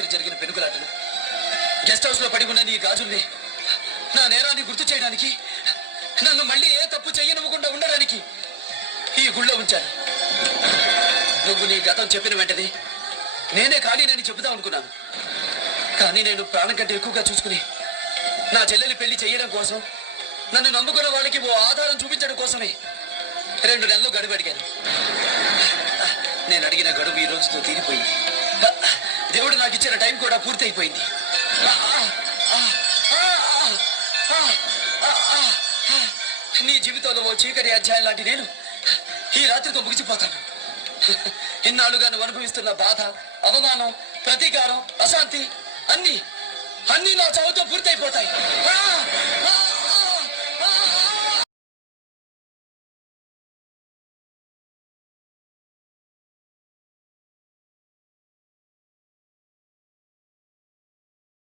రాత్రి జరిగిన పెనుగులాటలు, guest house లో పడి ఉన్న నీ గాజుల్ని నా నేరాన్ని గుర్తు చేయడానికి, నన్ను మళ్ళీ ఏ తప్పు చెయ్యనివ్వకుండా ఉండడానికి ఈ గుళ్ళో ఉంచాను. నువ్వు నీ గతం చెప్పిన వెంటనే నేనే ఖాళీనని చెబుదాం అనుకున్నాను. కానీ నేను ప్రాణం కంటే ఎక్కువగా చూసుకుని నా చెల్లెలి పెళ్లి చేయడం కోసం, నన్ను నమ్ముకున్న వాళ్ళకి ఓ ఆధారం చూపించడం కోసమే 2 నెలలు గడువు అడిగాను. నేను అడిగిన గడువు ఈ రోజుతో తీరిపోయింది. దేవుడు నాకు ఇచ్చిన టైం కూడా పూర్తయిపోయింది. నీ జీవితంలో ఓ చీకటి అధ్యాయం లాంటి నేను ఈ రాత్రితో ముగిసిపోతాను. ఇన్నాళ్ళుగా నువ్వు అనుభవిస్తున్న బాధ, అవమానం, ప్రతీకారం, అశాంతి అన్నీ నా చావుతో పూర్తయిపోతాయి.